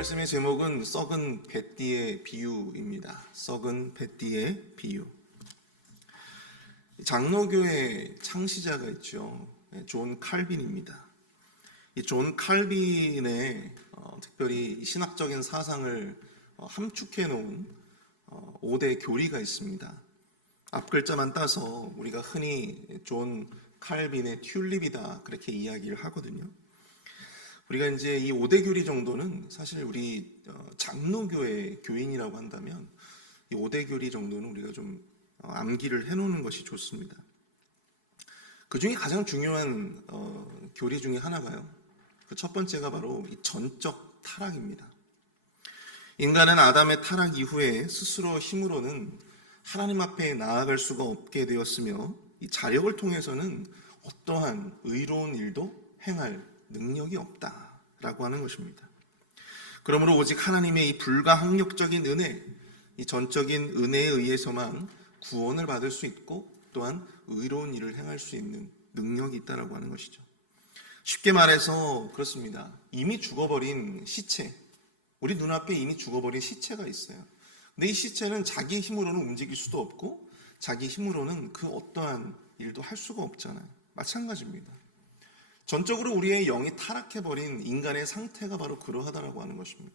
말씀의 제목은 썩은 뱃띠의 비유입니다. 썩은 뱃띠의 비유. 장로교의 창시자가 있죠. 존 칼빈입니다. 이 존 칼빈의 특별히 신학적인 사상을 함축해 놓은 5대 교리가 있습니다. 앞글자만 따서 우리가 흔히 존 칼빈의 튤립이다 그렇게 이야기를 하거든요. 우리가 이제 이 5대 교리 정도는 사실 우리 장로교의 교인이라고 한다면 이 5대 교리 정도는 우리가 좀 암기를 해놓는 것이 좋습니다. 그 중에 가장 중요한 교리 중에 하나가요. 그 첫 번째가 바로 이 전적 타락입니다. 인간은 아담의 타락 이후에 스스로 힘으로는 하나님 앞에 나아갈 수가 없게 되었으며 이 자력을 통해서는 어떠한 의로운 일도 행할 능력이 없다라고 하는 것입니다. 그러므로 오직 하나님의 이 불가항력적인 은혜, 이 전적인 은혜에 의해서만 구원을 받을 수 있고 또한 의로운 일을 행할 수 있는 능력이 있다라고 하는 것이죠. 쉽게 말해서 그렇습니다. 이미 죽어버린 시체, 우리 눈앞에 이미 죽어버린 시체가 있어요. 근데 이 시체는 자기 힘으로는 움직일 수도 없고 자기 힘으로는 그 어떠한 일도 할 수가 없잖아요. 마찬가지입니다. 전적으로 우리의 영이 타락해버린 인간의 상태가 바로 그러하다라고 하는 것입니다.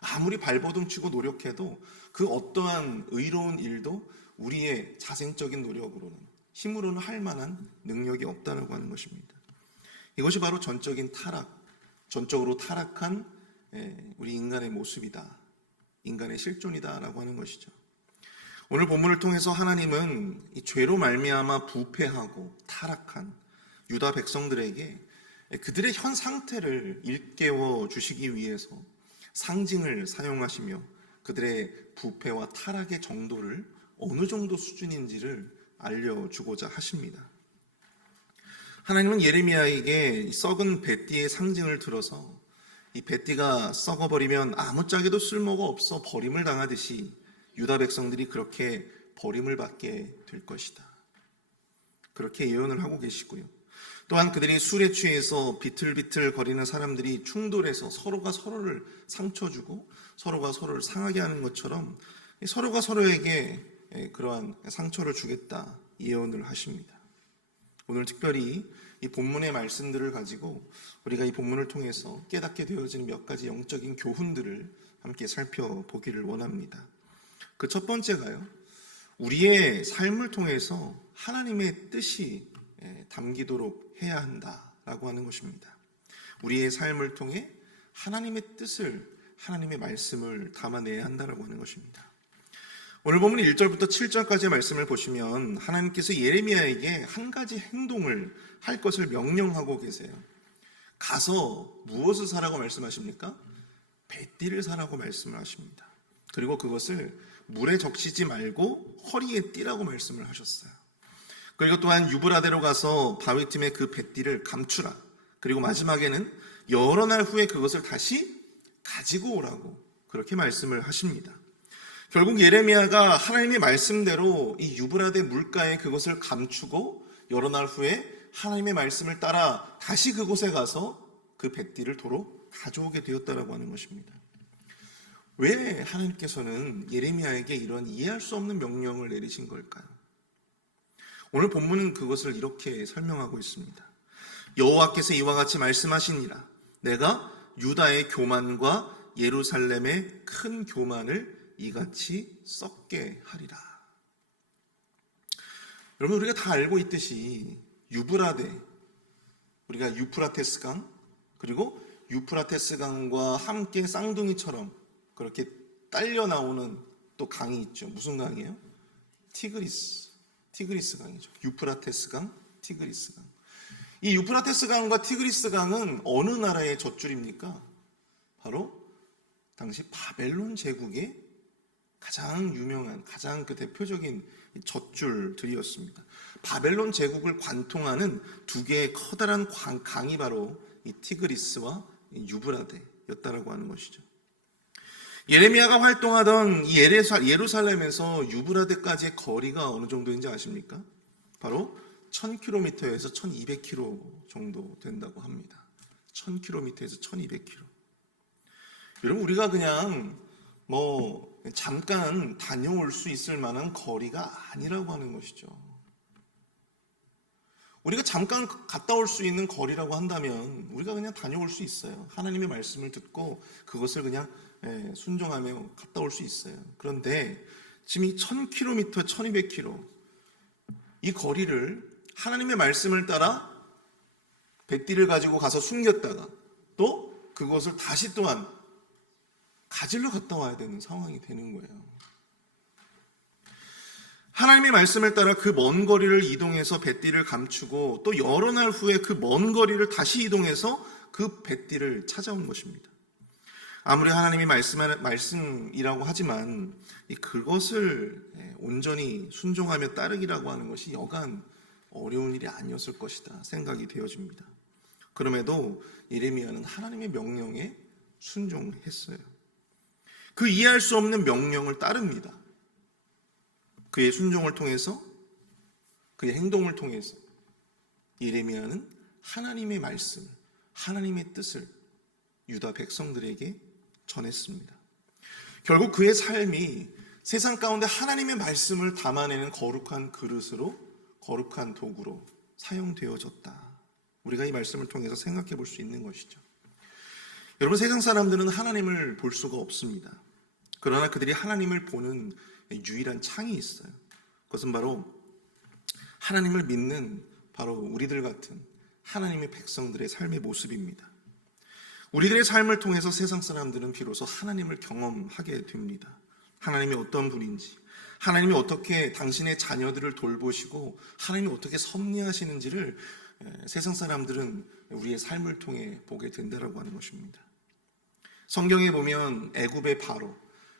아무리 발버둥치고 노력해도 그 어떠한 의로운 일도 우리의 자생적인 노력으로는 힘으로는 할 만한 능력이 없다라고 하는 것입니다. 이것이 바로 전적인 타락, 전적으로 타락한 우리 인간의 모습이다. 인간의 실존이다라고 하는 것이죠. 오늘 본문을 통해서 하나님은 이 죄로 말미암아 부패하고 타락한 유다 백성들에게 그들의 현 상태를 일깨워 주시기 위해서 상징을 사용하시며 그들의 부패와 타락의 정도를 어느 정도 수준인지를 알려주고자 하십니다. 하나님은 예레미야에게 썩은 뱃띠의 상징을 들어서 이 뱃띠가 썩어버리면 아무짝에도 쓸모가 없어 버림을 당하듯이 유다 백성들이 그렇게 버림을 받게 될 것이다. 그렇게 예언을 하고 계시고요. 또한 그들이 술에 취해서 비틀비틀 거리는 사람들이 충돌해서 서로가 서로를 상처 주고 서로가 서로를 상하게 하는 것처럼 서로가 서로에게 그러한 상처를 주겠다 예언을 하십니다. 오늘 특별히 이 본문의 말씀들을 가지고 우리가 이 본문을 통해서 깨닫게 되어지는 몇 가지 영적인 교훈들을 함께 살펴보기를 원합니다. 그 첫 번째가요. 우리의 삶을 통해서 하나님의 뜻이 담기도록 해야 한다라고 하는 것입니다. 우리의 삶을 통해 하나님의 뜻을, 하나님의 말씀을 담아내야 한다라고 하는 것입니다. 오늘 보면 1절부터 7절까지의 말씀을 보시면 하나님께서 예레미야에게 한 가지 행동을 할 것을 명령하고 계세요. 가서 무엇을 사라고 말씀하십니까? 뱃띠를 사라고 말씀을 하십니다. 그리고 그것을 물에 적시지 말고 허리에 띠라고 말씀을 하셨어요. 그리고 또한 유브라데로 가서 바위틈에 그 뱃띠를 감추라. 그리고 마지막에는 여러 날 후에 그것을 다시 가지고 오라고 그렇게 말씀을 하십니다. 결국 예레미야가 하나님의 말씀대로 이 유브라데 물가에 그것을 감추고 여러 날 후에 하나님의 말씀을 따라 다시 그곳에 가서 그 뱃띠를 도로 가져오게 되었다라고 하는 것입니다. 왜 하나님께서는 예레미야에게 이런 이해할 수 없는 명령을 내리신 걸까요? 오늘 본문은 그것을 이렇게 설명하고 있습니다. 여호와께서 이와 같이 말씀하시니라. 내가 유다의 교만과 예루살렘의 큰 교만을 이같이 썩게 하리라. 여러분, 우리가 다 알고 있듯이 유브라데, 우리가 유프라테스 강, 그리고 유프라테스 강과 함께 쌍둥이처럼 그렇게 딸려 나오는 또 강이 있죠. 무슨 강이에요? 티그리스 강이죠. 유프라테스 강, 티그리스 강. 이 유프라테스 강과 티그리스 강은 어느 나라의 젖줄입니까? 바로 당시 바벨론 제국의 가장 유명한, 가장 그 대표적인 젖줄들이었습니다. 바벨론 제국을 관통하는 두 개의 커다란 강이 바로 이 티그리스와 유브라데였다라고 하는 것이죠. 예레미야가 활동하던 이 예루살렘에서 유브라데까지의 거리가 어느 정도인지 아십니까? 바로 1000km에서 1200km 정도 된다고 합니다. 1000km에서 1200km. 여러분, 우리가 그냥 잠깐 다녀올 수 있을 만한 거리가 아니라고 하는 것이죠. 우리가 잠깐 갔다 올 수 있는 거리라고 한다면 우리가 그냥 다녀올 수 있어요. 하나님의 말씀을 듣고 그것을 그냥 순종하며 갔다 올 수 있어요. 그런데 지금 이 1000km, 1200km 이 거리를 하나님의 말씀을 따라 백띠를 가지고 가서 숨겼다가 또 그것을 다시 또한 가지러 갔다 와야 되는 상황이 되는 거예요. 하나님의 말씀을 따라 그 먼 거리를 이동해서 뱃띠를 감추고 또 여러 날 후에 그 먼 거리를 다시 이동해서 그 뱃띠를 찾아온 것입니다. 아무리 하나님이 말씀이라고 하지만 그것을 온전히 순종하며 따르기라고 하는 것이 여간 어려운 일이 아니었을 것이다 생각이 되어집니다. 그럼에도 예레미야는 하나님의 명령에 순종했어요. 그 이해할 수 없는 명령을 따릅니다. 그의 순종을 통해서, 그의 행동을 통해서 예레미야는 하나님의 말씀을, 하나님의 뜻을 유다 백성들에게 전했습니다. 결국 그의 삶이 세상 가운데 하나님의 말씀을 담아내는 거룩한 그릇으로, 거룩한 도구로 사용되어졌다. 우리가 이 말씀을 통해서 생각해 볼 수 있는 것이죠. 여러분, 세상 사람들은 하나님을 볼 수가 없습니다. 그러나 그들이 하나님을 보는 유일한 창이 있어요. 그것은 바로 하나님을 믿는 바로 우리들 같은 하나님의 백성들의 삶의 모습입니다. 우리들의 삶을 통해서 세상 사람들은 비로소 하나님을 경험하게 됩니다. 하나님이 어떤 분인지, 하나님이 어떻게 당신의 자녀들을 돌보시고 하나님이 어떻게 섭리하시는지를 세상 사람들은 우리의 삶을 통해 보게 된다라고 하는 것입니다. 성경에 보면 애굽의 바로,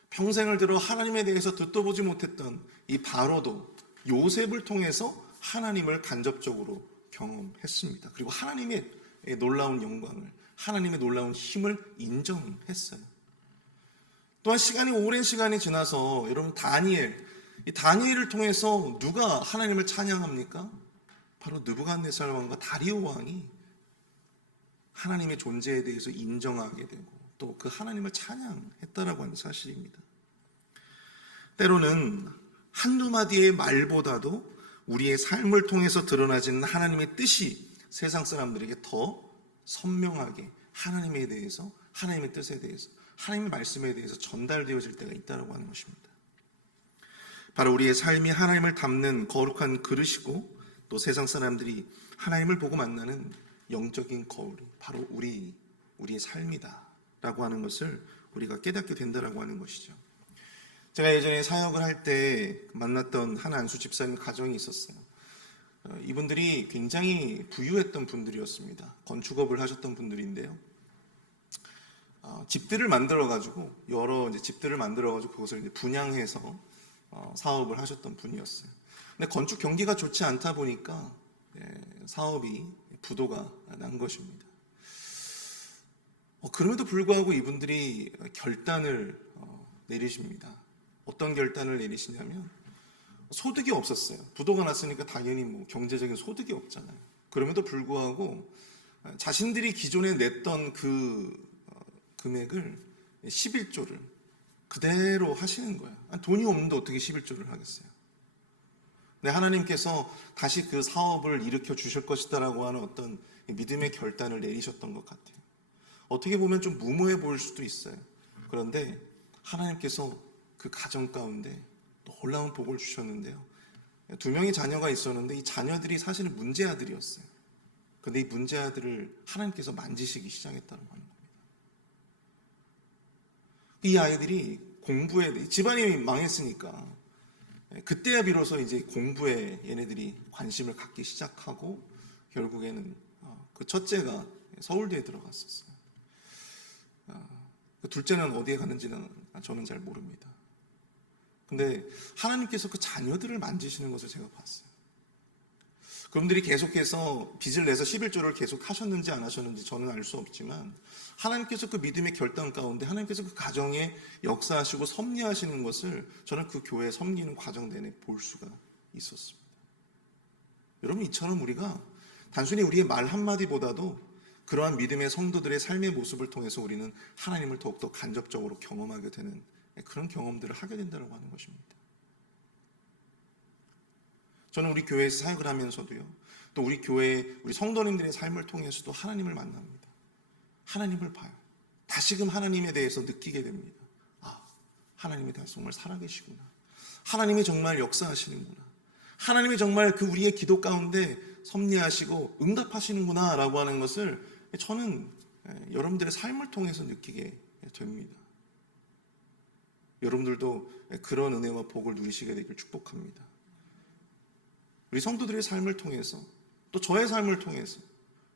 평생을 들어 하나님에 대해서 듣도 보지 못했던 이 바로도 요셉을 통해서 하나님을 간접적으로 경험했습니다. 그리고 하나님의 놀라운 영광을, 하나님의 놀라운 힘을 인정했어요. 또한 오랜 시간이 지나서 여러분 이 다니엘을 통해서 누가 하나님을 찬양합니까? 바로 느부갓네살 왕과 다리오 왕이 하나님의 존재에 대해서 인정하게 되고 또 그 하나님을 찬양했다라고 하는 사실입니다. 때로는 한두 마디의 말보다도 우리의 삶을 통해서 드러나지는 하나님의 뜻이 세상 사람들에게 더 선명하게 하나님에 대해서, 하나님의 뜻에 대해서, 하나님의 말씀에 대해서 전달되어질 때가 있다고 하는 것입니다. 바로 우리의 삶이 하나님을 담는 거룩한 그릇이고 또 세상 사람들이 하나님을 보고 만나는 영적인 거울이 바로 우리의 삶이다 라고 하는 것을 우리가 깨닫게 된다라고 하는 것이죠. 제가 예전에 사역을 할 때 만났던 한 안수 집사님 가정이 있었어요. 이분들이 굉장히 부유했던 분들이었습니다. 건축업을 하셨던 분들인데요. 집들을 만들어가지고 여러 집들을 만들어가지고 그것을 이제 분양해서 사업을 하셨던 분이었어요. 근데 건축 경기가 좋지 않다 보니까 사업이 부도가 난 것입니다. 그럼에도 불구하고 이분들이 결단을 내리십니다. 어떤 결단을 내리시냐면 소득이 없었어요. 부도가 났으니까 당연히 경제적인 소득이 없잖아요. 그럼에도 불구하고 자신들이 기존에 냈던 그 금액을 11조를 그대로 하시는 거예요. 돈이 없는데 어떻게 11조를 하겠어요? 네, 하나님께서 다시 그 사업을 일으켜 주실 것이다라고 하는 어떤 믿음의 결단을 내리셨던 것 같아요. 어떻게 보면 좀 무모해 보일 수도 있어요. 그런데 하나님께서 그 가정 가운데 놀라운 복을 주셨는데요. 2명의 자녀가 있었는데 이 자녀들이 사실은 문제아들이었어요. 그런데 이 문제아들을 하나님께서 만지시기 시작했다고 하는 겁니다. 이 아이들이 집안이 망했으니까 그때야 비로소 이제 공부에 얘네들이 관심을 갖기 시작하고 결국에는 그 첫째가 서울대에 들어갔었어요. 그 둘째는 어디에 갔는지는 저는 잘 모릅니다. 근데 하나님께서 그 자녀들을 만지시는 것을 제가 봤어요. 그분들이 계속해서 빚을 내서 11조를 계속 하셨는지 안 하셨는지 저는 알 수 없지만 하나님께서 그 믿음의 결단 가운데 하나님께서 그 가정에 역사하시고 섭리하시는 것을 저는 그 교회 섬기는 과정 내내 볼 수가 있었습니다. 여러분, 이처럼 우리가 단순히 우리의 말 한마디보다도 그러한 믿음의 성도들의 삶의 모습을 통해서 우리는 하나님을 더욱더 간접적으로 경험하게 되는 그런 경험들을 하게 된다고 하는 것입니다. 저는 우리 교회에서 사역을 하면서도요, 또 우리 교회 우리 성도님들의 삶을 통해서도 하나님을 만납니다. 하나님을 봐요. 다시금 하나님에 대해서 느끼게 됩니다. 아, 하나님이 정말 살아계시구나. 하나님이 정말 역사하시는구나. 하나님이 정말 그 우리의 기도 가운데 섭리하시고 응답하시는구나 라고 하는 것을 저는 여러분들의 삶을 통해서 느끼게 됩니다. 여러분들도 그런 은혜와 복을 누리시게 되길 축복합니다. 우리 성도들의 삶을 통해서, 또 저의 삶을 통해서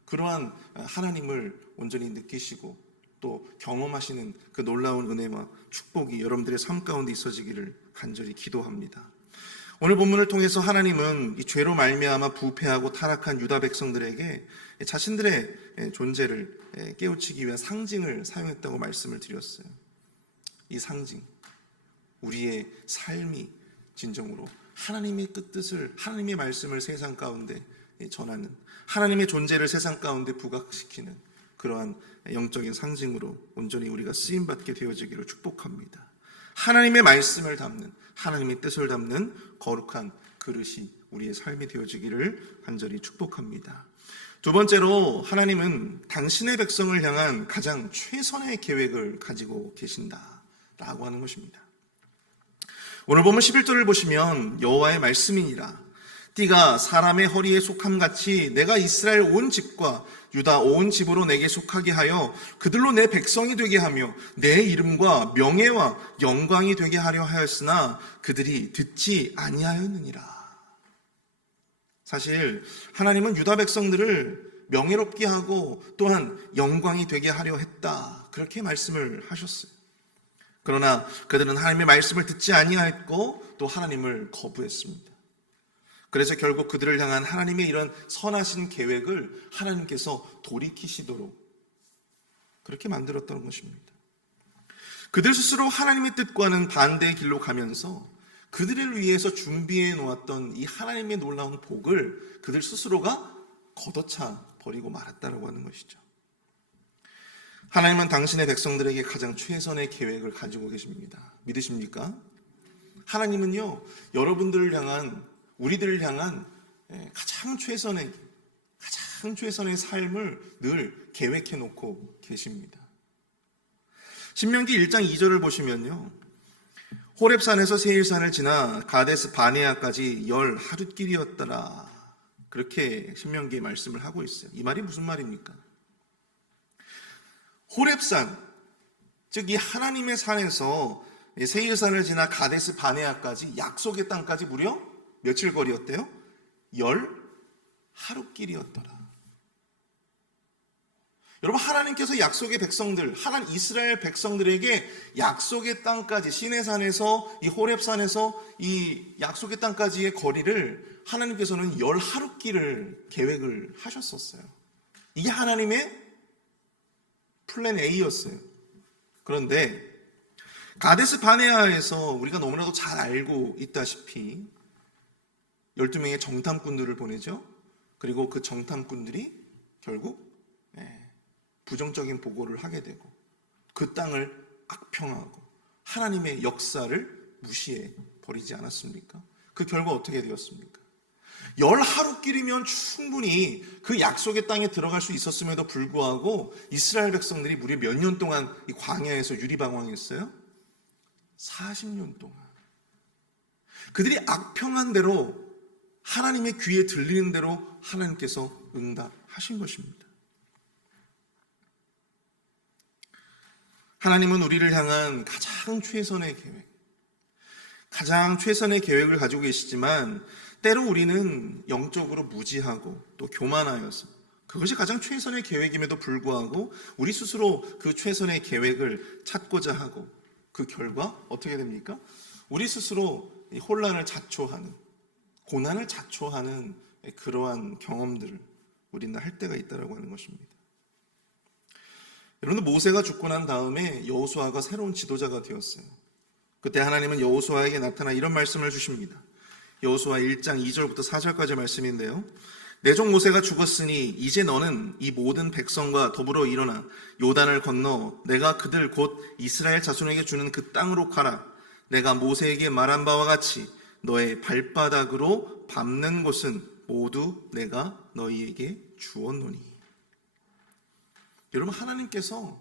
그러한 하나님을 온전히 느끼시고 또 경험하시는 그 놀라운 은혜와 축복이 여러분들의 삶 가운데 있어지기를 간절히 기도합니다. 오늘 본문을 통해서 하나님은 이 죄로 말미암아 부패하고 타락한 유다 백성들에게 자신들의 존재를 깨우치기 위한 상징을 사용했다고 말씀을 드렸어요. 이 상징, 우리의 삶이 진정으로 하나님의 뜻을, 하나님의 말씀을 세상 가운데 전하는, 하나님의 존재를 세상 가운데 부각시키는 그러한 영적인 상징으로 온전히 우리가 쓰임받게 되어지기를 축복합니다. 하나님의 말씀을 담는, 하나님의 뜻을 담는 거룩한 그릇이 우리의 삶이 되어지기를 간절히 축복합니다. 두 번째로, 하나님은 당신의 백성을 향한 가장 최선의 계획을 가지고 계신다라고 하는 것입니다. 오늘 보면 11절을 보시면 여호와의 말씀이니라. 띠가 사람의 허리에 속함같이 내가 이스라엘 온 집과 유다 온 집으로 내게 속하게 하여 그들로 내 백성이 되게 하며 내 이름과 명예와 영광이 되게 하려 하였으나 그들이 듣지 아니하였느니라. 사실 하나님은 유다 백성들을 명예롭게 하고 또한 영광이 되게 하려 했다, 그렇게 말씀을 하셨어요. 그러나 그들은 하나님의 말씀을 듣지 아니하였고 또 하나님을 거부했습니다. 그래서 결국 그들을 향한 하나님의 이런 선하신 계획을 하나님께서 돌이키시도록 그렇게 만들었던 것입니다. 그들 스스로 하나님의 뜻과는 반대의 길로 가면서 그들을 위해서 준비해 놓았던 이 하나님의 놀라운 복을 그들 스스로가 걷어차 버리고 말았다고 하는 것이죠. 하나님은 당신의 백성들에게 가장 최선의 계획을 가지고 계십니다. 믿으십니까? 하나님은요, 여러분들을 향한, 우리들을 향한 가장 최선의 삶을 늘 계획해 놓고 계십니다. 신명기 1장 2절을 보시면요, 호렙산에서 세일산을 지나 가데스 바네아까지 10하룻길이었더라, 그렇게 신명기에 말씀을 하고 있어요. 이 말이 무슨 말입니까? 호렙산, 즉 이 하나님의 산에서 세일산을 지나 가데스 바네아까지, 약속의 땅까지 무려 며칠 거리였대요? 10하룻길이었더라. 여러분, 하나님께서 약속의 백성들, 하나님 이스라엘 백성들에게 약속의 땅까지, 시내산에서 이 호렙산에서 이 약속의 땅까지의 거리를 하나님께서는 10하룻길을 계획을 하셨었어요. 이게 하나님의 플랜 A였어요. 그런데 가데스 바네아에서 우리가 너무나도 잘 알고 있다시피 12명의 정탐꾼들을 보내죠. 그리고 그 정탐꾼들이 결국 부정적인 보고를 하게 되고 그 땅을 악평하고 하나님의 역사를 무시해 버리지 않았습니까? 그 결과 어떻게 되었습니까? 10하룻길이면 충분히 그 약속의 땅에 들어갈 수 있었음에도 불구하고 이스라엘 백성들이 무려 몇 년 동안 이 광야에서 유리방황했어요? 40년 동안. 그들이 악평한 대로, 하나님의 귀에 들리는 대로 하나님께서 응답하신 것입니다. 하나님은 우리를 향한 가장 최선의 계획을 가지고 계시지만 때로 우리는 영적으로 무지하고 또 교만하여서 그것이 가장 최선의 계획임에도 불구하고 우리 스스로 그 최선의 계획을 찾고자 하고 그 결과 어떻게 됩니까? 우리 스스로 혼란을 자초하는, 고난을 자초하는 그러한 경험들을 우리는 할 때가 있다고 하는 것입니다. 여러분들, 모세가 죽고 난 다음에 여호수아가 새로운 지도자가 되었어요. 그때 하나님은 여호수아에게 나타나 이런 말씀을 주십니다. 여호수아 1장 2절부터 4절까지 말씀인데요, 내 종 모세가 죽었으니 이제 너는 이 모든 백성과 더불어 일어나 요단을 건너 내가 그들 곧 이스라엘 자손에게 주는 그 땅으로 가라. 내가 모세에게 말한 바와 같이 너의 발바닥으로 밟는 곳은 모두 내가 너희에게 주었노니. 여러분, 하나님께서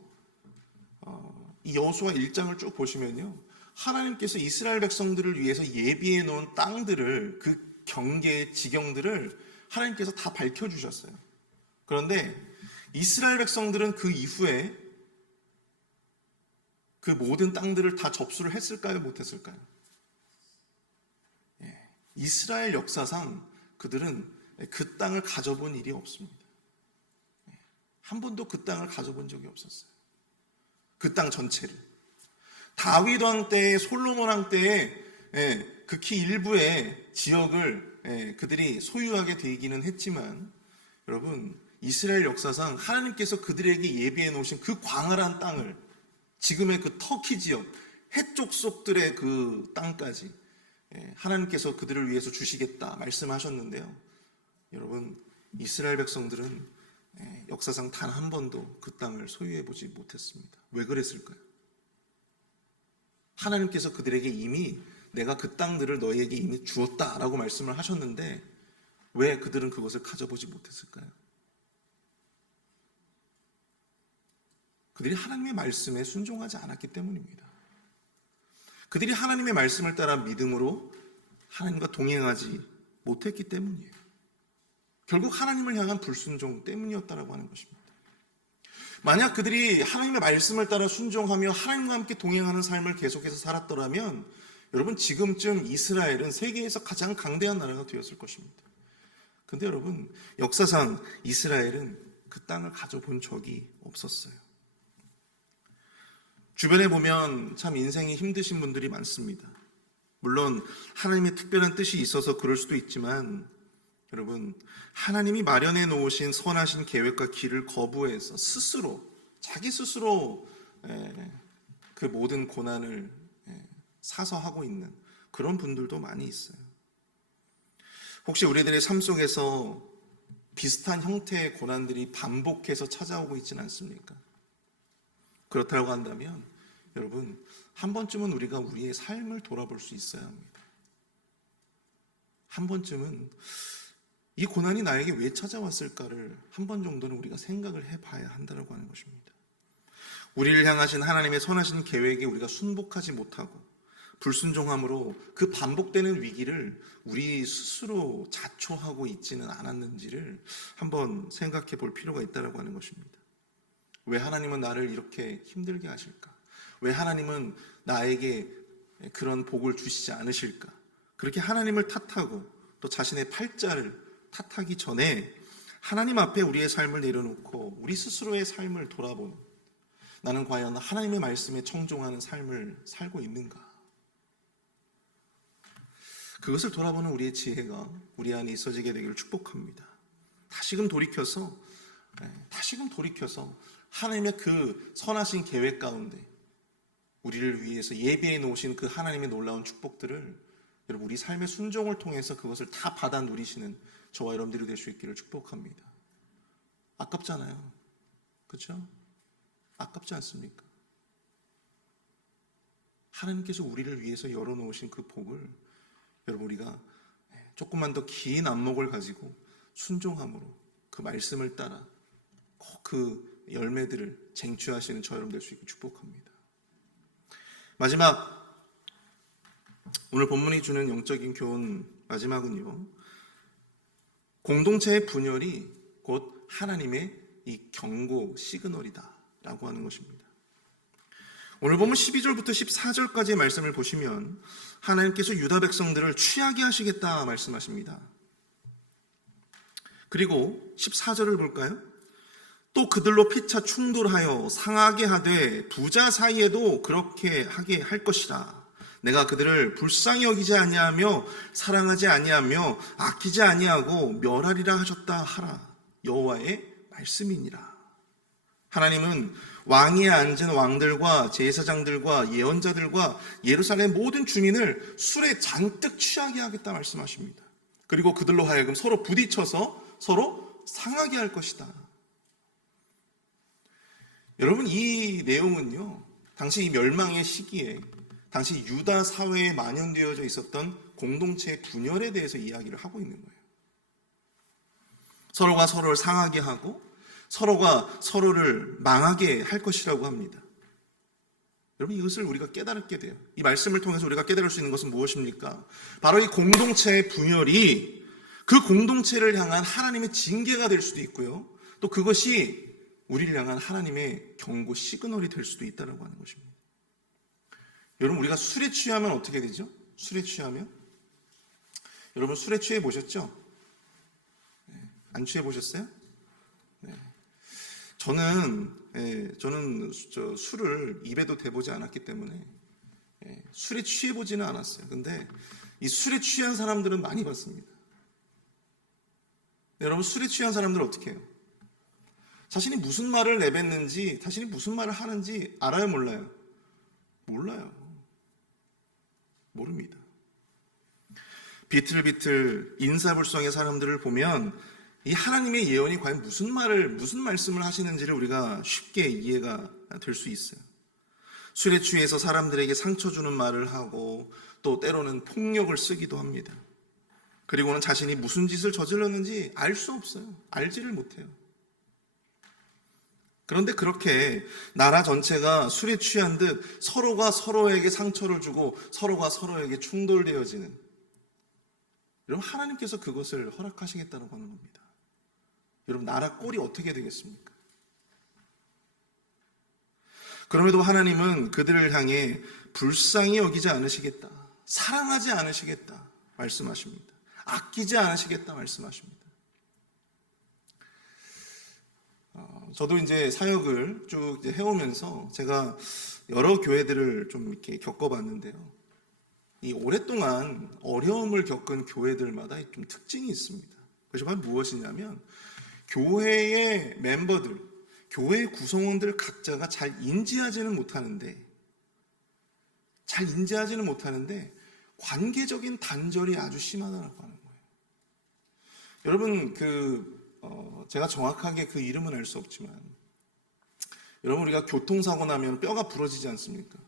이 여호수아 1장을 쭉 보시면요, 하나님께서 이스라엘 백성들을 위해서 예비해 놓은 땅들을, 그 경계의 지경들을 하나님께서 다 밝혀주셨어요. 그런데 이스라엘 백성들은 그 이후에 그 모든 땅들을 다 접수를 했을까요? 못했을까요? 이스라엘 역사상 그들은 그 땅을 가져본 일이 없습니다. 한 번도 그 땅을 가져본 적이 없었어요. 그 땅 전체를. 다윗 왕 때에, 솔로몬 왕 때에 극히 일부의 지역을 그들이 소유하게 되기는 했지만, 여러분, 이스라엘 역사상 하나님께서 그들에게 예비해 놓으신 그 광활한 땅을, 지금의 그 터키 지역, 해쪽 속들의 그 땅까지 하나님께서 그들을 위해서 주시겠다 말씀하셨는데요, 여러분, 이스라엘 백성들은 역사상 단 한 번도 그 땅을 소유해 보지 못했습니다. 왜 그랬을까요? 하나님께서 그들에게 이미 내가 그 땅들을 너희에게 이미 주었다라고 말씀을 하셨는데 왜 그들은 그것을 가져보지 못했을까요? 그들이 하나님의 말씀에 순종하지 않았기 때문입니다. 그들이 하나님의 말씀을 따라 믿음으로 하나님과 동행하지 못했기 때문이에요. 결국 하나님을 향한 불순종 때문이었다라고 하는 것입니다. 만약 그들이 하나님의 말씀을 따라 순종하며 하나님과 함께 동행하는 삶을 계속해서 살았더라면, 여러분, 지금쯤 이스라엘은 세계에서 가장 강대한 나라가 되었을 것입니다. 그런데 여러분, 역사상 이스라엘은 그 땅을 가져본 적이 없었어요. 주변에 보면 참 인생이 힘드신 분들이 많습니다. 물론 하나님의 특별한 뜻이 있어서 그럴 수도 있지만, 여러분, 하나님이 마련해 놓으신 선하신 계획과 길을 거부해서 스스로, 자기 스스로 그 모든 고난을 사서 하고 있는 그런 분들도 많이 있어요. 혹시 우리들의 삶 속에서 비슷한 형태의 고난들이 반복해서 찾아오고 있지는 않습니까? 그렇다고 한다면 여러분, 한 번쯤은 우리가 우리의 삶을 돌아볼 수 있어야 합니다. 한 번쯤은 이 고난이 나에게 왜 찾아왔을까를 한 번 정도는 우리가 생각을 해봐야 한다고 하는 것입니다. 우리를 향하신 하나님의 선하신 계획에 우리가 순복하지 못하고 불순종함으로 그 반복되는 위기를 우리 스스로 자초하고 있지는 않았는지를 한번 생각해 볼 필요가 있다고 하는 것입니다. 왜 하나님은 나를 이렇게 힘들게 하실까? 왜 하나님은 나에게 그런 복을 주시지 않으실까? 그렇게 하나님을 탓하고 또 자신의 팔자를 탓하기 전에 하나님 앞에 우리의 삶을 내려놓고 우리 스스로의 삶을 돌아보는, 나는 과연 하나님의 말씀에 청종하는 삶을 살고 있는가? 그것을 돌아보는 우리의 지혜가 우리 안에 있어지게 되기를 축복합니다. 다시금 돌이켜서 하나님의 그 선하신 계획 가운데 우리를 위해서 예비해 놓으신 그 하나님의 놀라운 축복들을, 여러분, 우리 삶의 순종을 통해서 그것을 다 받아 누리시는 저와 여러분들이 될 수 있기를 축복합니다. 아깝잖아요. 그렇죠? 아깝지 않습니까? 하나님께서 우리를 위해서 열어놓으신 그 복을, 여러분, 우리가 조금만 더 긴 안목을 가지고 순종함으로 그 말씀을 따라 꼭 그 열매들을 쟁취하시는 저 여러분 될 수 있기를 축복합니다. 마지막, 오늘 본문이 주는 영적인 교훈 마지막은요, 공동체의 분열이 곧 하나님의 이 경고 시그널이다 라고 하는 것입니다. 오늘 보면 12절부터 14절까지의 말씀을 보시면 하나님께서 유다 백성들을 취하게 하시겠다 말씀하십니다. 그리고 14절을 볼까요? 또 그들로 피차 충돌하여 상하게 하되 부자 사이에도 그렇게 하게 할 것이라. 내가 그들을 불쌍히 여기지 아니하며 사랑하지 아니하며 아끼지 아니하고 멸하리라 하셨다 하라. 여호와의 말씀이니라. 하나님은 왕위에 앉은 왕들과 제사장들과 예언자들과 예루살렘 모든 주민을 술에 잔뜩 취하게 하겠다 말씀하십니다. 그리고 그들로 하여금 서로 부딪혀서 서로 상하게 할 것이다. 여러분, 이 내용은요, 당시 이 멸망의 시기에 당시 유다 사회에 만연되어져 있었던 공동체의 분열에 대해서 이야기를 하고 있는 거예요. 서로가 서로를 상하게 하고 서로가 서로를 망하게 할 것이라고 합니다. 여러분, 이것을 우리가 깨달게 돼요. 이 말씀을 통해서 우리가 깨달을 수 있는 것은 무엇입니까? 바로 이 공동체의 분열이 그 공동체를 향한 하나님의 징계가 될 수도 있고요. 또 그것이 우리를 향한 하나님의 경고 시그널이 될 수도 있다고 하는 것입니다. 여러분, 우리가 술에 취하면 어떻게 되죠? 술에 취하면? 여러분, 술에 취해 보셨죠? 안 취해 보셨어요? 네. 저는 술을 입에도 대보지 않았기 때문에 술에 취해 보지는 않았어요. 근데 이 술에 취한 사람들은 많이 봤습니다. 여러분, 술에 취한 사람들은 어떻게 해요? 자신이 무슨 말을 내뱉는지, 자신이 무슨 말을 하는지 알아요, 몰라요? 몰라요. 모릅니다. 비틀비틀 인사불성의 사람들을 보면 이 하나님의 예언이 과연 무슨 말씀을 하시는지를 우리가 쉽게 이해가 될 수 있어요. 술에 취해서 사람들에게 상처 주는 말을 하고 또 때로는 폭력을 쓰기도 합니다. 그리고는 자신이 무슨 짓을 저질렀는지 알 수 없어요. 알지를 못해요. 그런데 그렇게 나라 전체가 술에 취한 듯 서로가 서로에게 상처를 주고 서로가 서로에게 충돌되어지는, 여러분, 하나님께서 그것을 허락하시겠다고 하는 겁니다. 여러분, 나라 꼴이 어떻게 되겠습니까? 그럼에도 하나님은 그들을 향해 불쌍히 여기지 않으시겠다, 사랑하지 않으시겠다 말씀하십니다. 아끼지 않으시겠다 말씀하십니다. 저도 이제 사역을 쭉 이제 해오면서 제가 여러 교회들을 좀 이렇게 겪어봤는데요. 이 오랫동안 어려움을 겪은 교회들마다 좀 특징이 있습니다. 그것이 바로 무엇이냐면, 교회의 멤버들, 교회 구성원들 각자가 잘 인지하지는 못하는데 관계적인 단절이 아주 심하다고 하는 거예요. 여러분, 제가 정확하게 그 이름은 알 수 없지만, 여러분, 우리가 교통사고 나면 뼈가 부러지지 않습니까?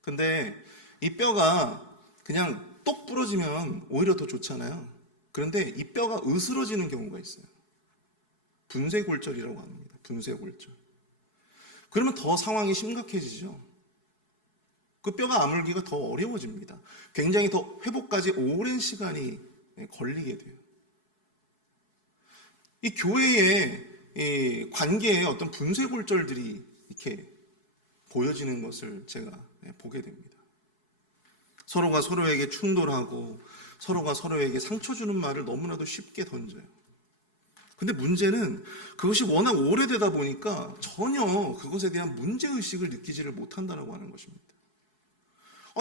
근데 이 뼈가 그냥 똑 부러지면 오히려 더 좋잖아요. 그런데 이 뼈가 으스러지는 경우가 있어요. 분쇄골절이라고 합니다. 분쇄골절. 그러면 더 상황이 심각해지죠. 그 뼈가 아물기가 더 어려워집니다. 굉장히 더 회복까지 오랜 시간이 걸리게 돼요. 이 교회의 관계에 어떤 분쇄골절들이 이렇게 보여지는 것을 제가 보게 됩니다. 서로가 서로에게 충돌하고 서로가 서로에게 상처 주는 말을 너무나도 쉽게 던져요. 근데 문제는 그것이 워낙 오래되다 보니까 전혀 그것에 대한 문제의식을 느끼지를 못한다고 하는 것입니다.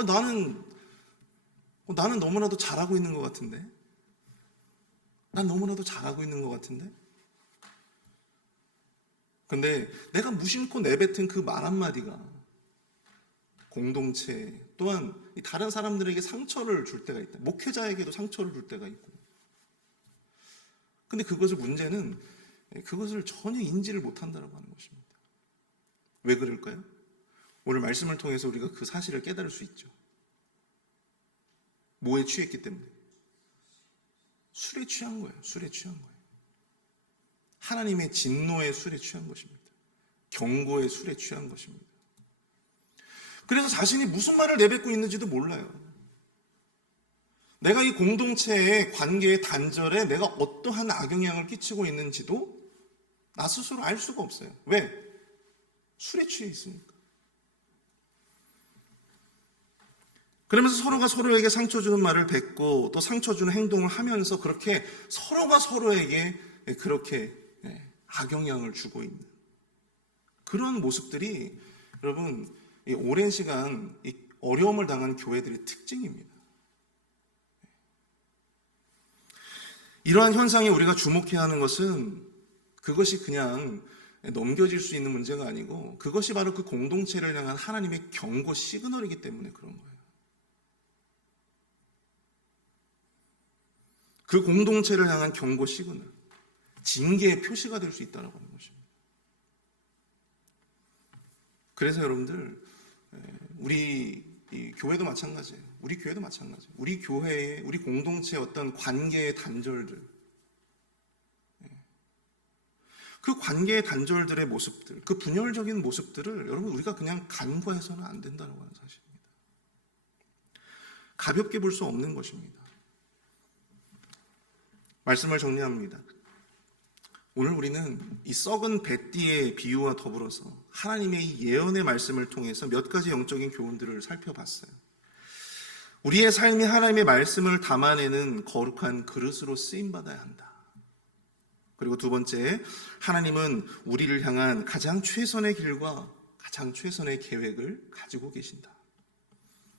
나는 너무나도 잘하고 있는 것 같은데? 난 너무나도 잘하고 있는 것 같은데? 근데 내가 무심코 내뱉은 그 말 한마디가 공동체 또한 다른 사람들에게 상처를 줄 때가 있다. 목회자에게도 상처를 줄 때가 있고. 근데 문제는 그것을 전혀 인지를 못한다고 하는 것입니다. 왜 그럴까요? 오늘 말씀을 통해서 우리가 그 사실을 깨달을 수 있죠. 뭐에 취했기 때문에? 술에 취한 거예요. 술에 취한 거예요. 하나님의 진노의 술에 취한 것입니다. 경고의 술에 취한 것입니다. 그래서 자신이 무슨 말을 내뱉고 있는지도 몰라요. 내가 이 공동체의 관계의 단절에 내가 어떠한 악영향을 끼치고 있는지도 나 스스로 알 수가 없어요. 왜? 술에 취해 있으니까. 그러면서 서로가 서로에게 상처 주는 말을 뱉고 또 상처 주는 행동을 하면서 그렇게 서로가 서로에게 그렇게 악영향을 주고 있는 그런 모습들이, 여러분, 이 오랜 시간 이 어려움을 당한 교회들의 특징입니다. 이러한 현상에 우리가 주목해야 하는 것은 그것이 그냥 넘겨질 수 있는 문제가 아니고 그것이 바로 그 공동체를 향한 하나님의 경고 시그널이기 때문에 그런 거예요. 그 공동체를 향한 경고 시그널. 징계의 표시가 될 수 있다고 하는 것입니다. 그래서 여러분들, 우리 교회도 마찬가지예요. 우리 교회도 마찬가지예요. 우리 교회의, 우리 공동체의 어떤 관계의 단절들, 그 관계의 단절들의 모습들, 그 분열적인 모습들을 여러분 우리가 그냥 간과해서는 안 된다고 하는 사실입니다. 가볍게 볼 수 없는 것입니다. 말씀을 정리합니다. 오늘 우리는 이 썩은 뱃띠의 비유와 더불어서 하나님의 이 예언의 말씀을 통해서 몇 가지 영적인 교훈들을 살펴봤어요. 우리의 삶이 하나님의 말씀을 담아내는 거룩한 그릇으로 쓰임받아야 한다. 그리고 두 번째, 하나님은 우리를 향한 가장 최선의 길과 가장 최선의 계획을 가지고 계신다.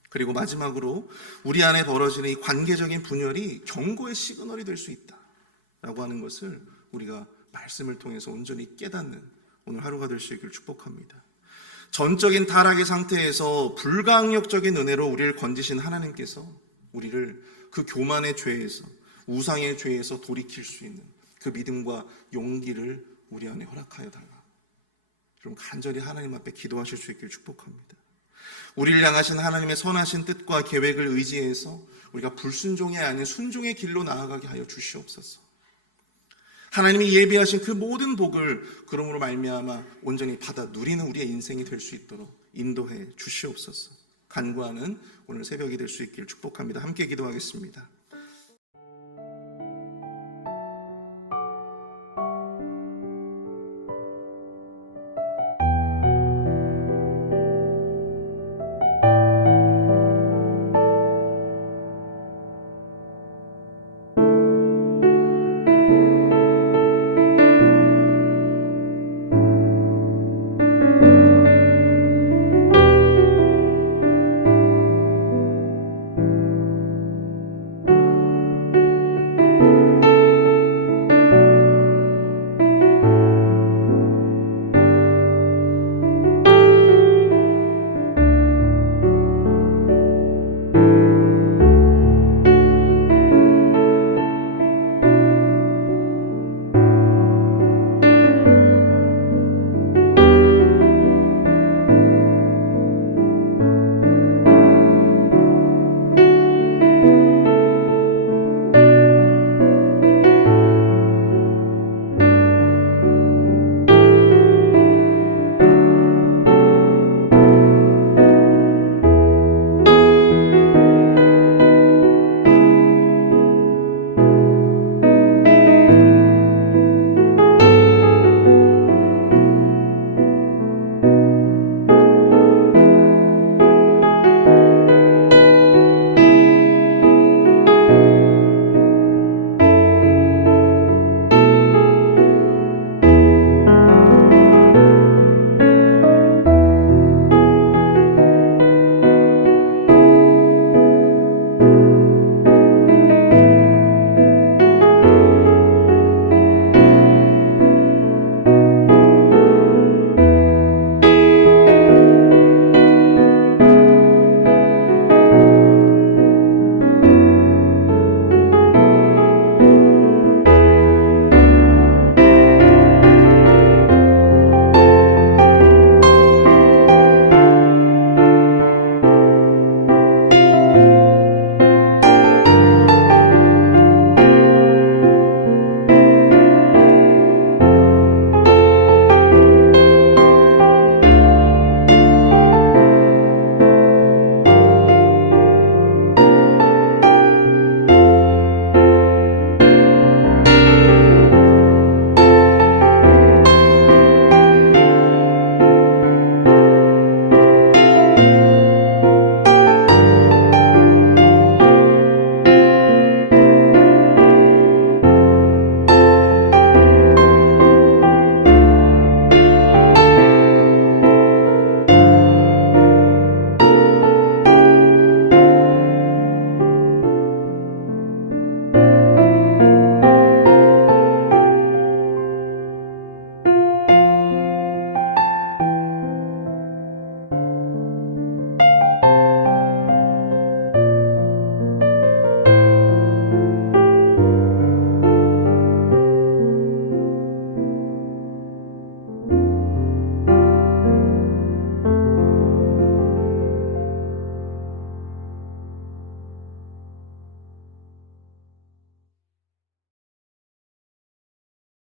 그리고 마지막으로 우리 안에 벌어지는 이 관계적인 분열이 경고의 시그널이 될 수 있다 라고 하는 것을 우리가 말씀을 통해서 온전히 깨닫는 오늘 하루가 될 수 있기를 축복합니다. 전적인 타락의 상태에서 불가항력적인 은혜로 우리를 건지신 하나님께서 우리를 그 교만의 죄에서, 우상의 죄에서 돌이킬 수 있는 그 믿음과 용기를 우리 안에 허락하여 달라. 여러분 간절히 하나님 앞에 기도하실 수 있기를 축복합니다. 우리를 향하신 하나님의 선하신 뜻과 계획을 의지해서 우리가 불순종이 아닌 순종의 길로 나아가게 하여 주시옵소서. 하나님이 예비하신 그 모든 복을 그러므로 말미암아 온전히 받아 누리는 우리의 인생이 될 수 있도록 인도해 주시옵소서. 간구하는 오늘 새벽이 될 수 있기를 축복합니다. 함께 기도하겠습니다.